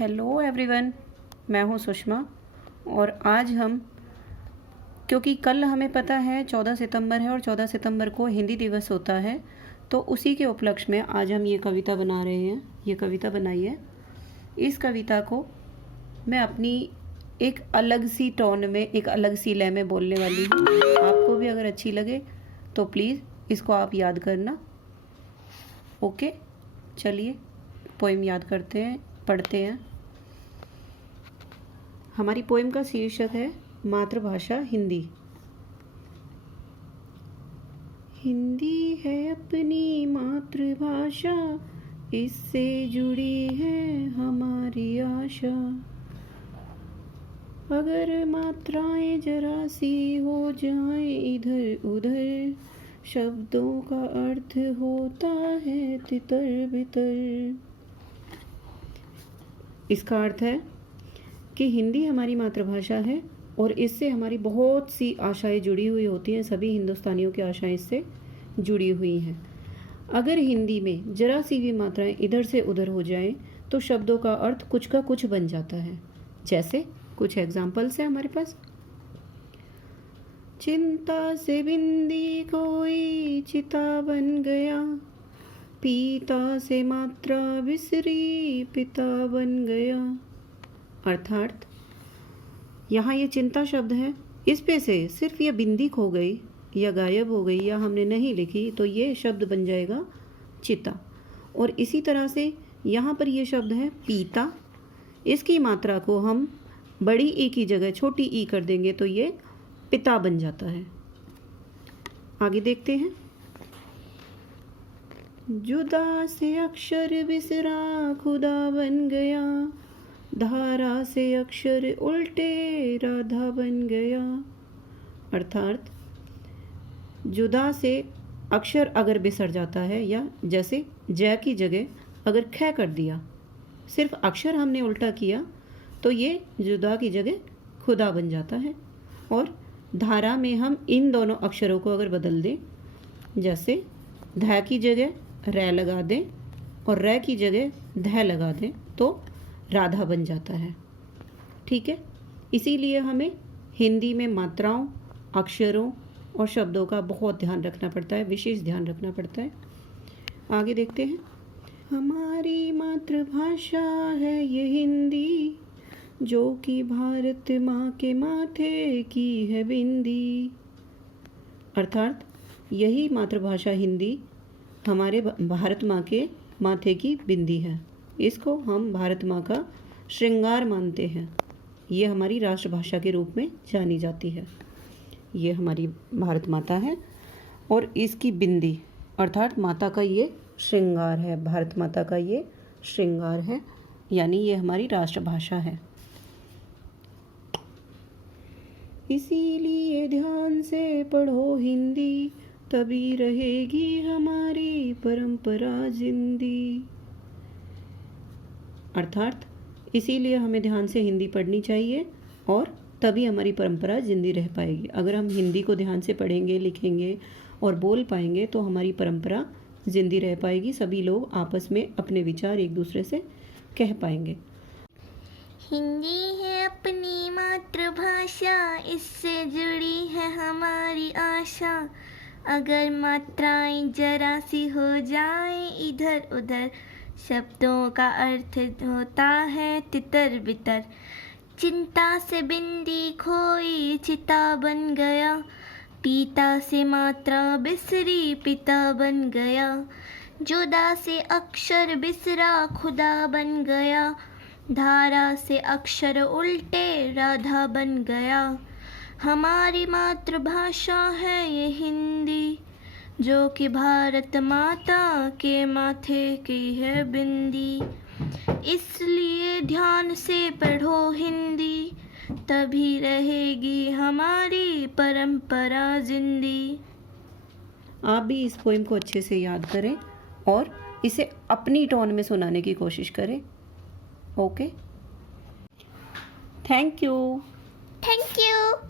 Hello everyone, मैं हूँ सुषमा। और आज हम, क्योंकि कल हमें पता है 14 सितंबर है और 14 सितंबर को हिंदी दिवस होता है, तो उसी के उपलक्ष्य में आज हम ये कविता बना रहे हैं। ये कविता बनाई है। इस कविता को मैं अपनी एक अलग सी टोन में, एक अलग सी लय में बोलने वाली हूँ। आपको भी अगर अच्छी लगे तो प्लीज़ इसको आप याद करना। ओके, चलिए पोएम याद करते हैं, पढ़ते हैं। हमारी पोएम का शीर्षक है मातृभाषा हिंदी। हिंदी है अपनी मातृभाषा, इससे जुड़ी है हमारी आशा। अगर मात्राएं जरा सी हो जाएं इधर उधर, शब्दों का अर्थ होता है तितर बितर। इसका अर्थ है कि हिंदी हमारी मातृभाषा है और इससे हमारी बहुत सी आशाएं जुड़ी हुई होती हैं। सभी हिंदुस्तानियों की आशाएं इससे जुड़ी हुई हैं। अगर हिंदी में जरा सी भी मात्राएं इधर से उधर हो जाएं तो शब्दों का अर्थ कुछ का कुछ बन जाता है। जैसे कुछ एग्जाम्पल्स हैं हमारे पास। चिंता से बिंदी कोई चिता बन गया, पीता से मात्रा बिसरी पिता बन गया। अर्थात यहाँ ये चिंता शब्द है, इस पे से सिर्फ ये बिंदी खो गई या गायब हो गई या हमने नहीं लिखी तो ये शब्द बन जाएगा चिता। और इसी तरह से यहाँ पर ये शब्द है पीता, इसकी मात्रा को हम बड़ी ई की जगह छोटी ई कर देंगे तो ये पिता बन जाता है। आगे देखते हैं। जुदा से अक्षर बिसरा खुदा बन गया, धारा से अक्षर उल्टे राधा बन गया। अर्थात जुदा से अक्षर अगर बिसर जाता है, या जैसे जय की जगह अगर ख कर दिया, सिर्फ अक्षर हमने उल्टा किया तो ये जुदा की जगह खुदा बन जाता है। और धारा में हम इन दोनों अक्षरों को अगर बदल दें, जैसे ध की जगह रै लगा दें और रै की जगह ध लगा दें तो राधा बन जाता है। ठीक है, इसीलिए हमें हिंदी में मात्राओं, अक्षरों और शब्दों का बहुत ध्यान रखना पड़ता है, विशेष ध्यान रखना पड़ता है। आगे देखते हैं। हमारी मातृभाषा है ये हिंदी, जो कि भारत माँ के माथे की है बिंदी। अर्थात यही मातृभाषा हिंदी हमारे भारत माँ के माथे की बिंदी है। इसको हम भारत माँ का श्रृंगार मानते हैं। ये हमारी राष्ट्रभाषा के रूप में जानी जाती है। ये हमारी भारत माता है और इसकी बिंदी अर्थात माता का ये श्रृंगार है, भारत माता का ये श्रृंगार है, यानी ये हमारी राष्ट्रभाषा है। इसीलिए ध्यान से पढ़ो हिंदी, तभी रहेगी हमारी परंपरा जिंदी। अर्थात इसीलिए हमें ध्यान से हिंदी पढ़नी चाहिए और तभी हमारी परंपरा जिंदी रह पाएगी। अगर हम हिंदी को ध्यान से पढ़ेंगे, लिखेंगे और बोल पाएंगे तो हमारी परंपरा जिंदी रह पाएगी। सभी लोग आपस में अपने विचार एक दूसरे से कह पाएंगे। हिंदी है अपनी मातृभाषा, इससे जुड़ी है हमारी आशा। अगर मात्राएं जरा सी हो जाएं इधर उधर, शब्दों का अर्थ होता है तितर बितर। चिंता से बिंदी खोई चिता बन गया, पीता से मात्रा बिसरी पिता बन गया। जुदा से अक्षर बिसरा खुदा बन गया, धारा से अक्षर उल्टे राधा बन गया। हमारी मातृभाषा है ये हिंदी, जो कि भारत माता के माथे की है बिंदी। इसलिए ध्यान से पढ़ो हिंदी, तभी रहेगी हमारी परंपरा जिंदी। आप भी इस पोएम को अच्छे से याद करें और इसे अपनी टोन में सुनाने की कोशिश करें। Okay, thank you. Thank you.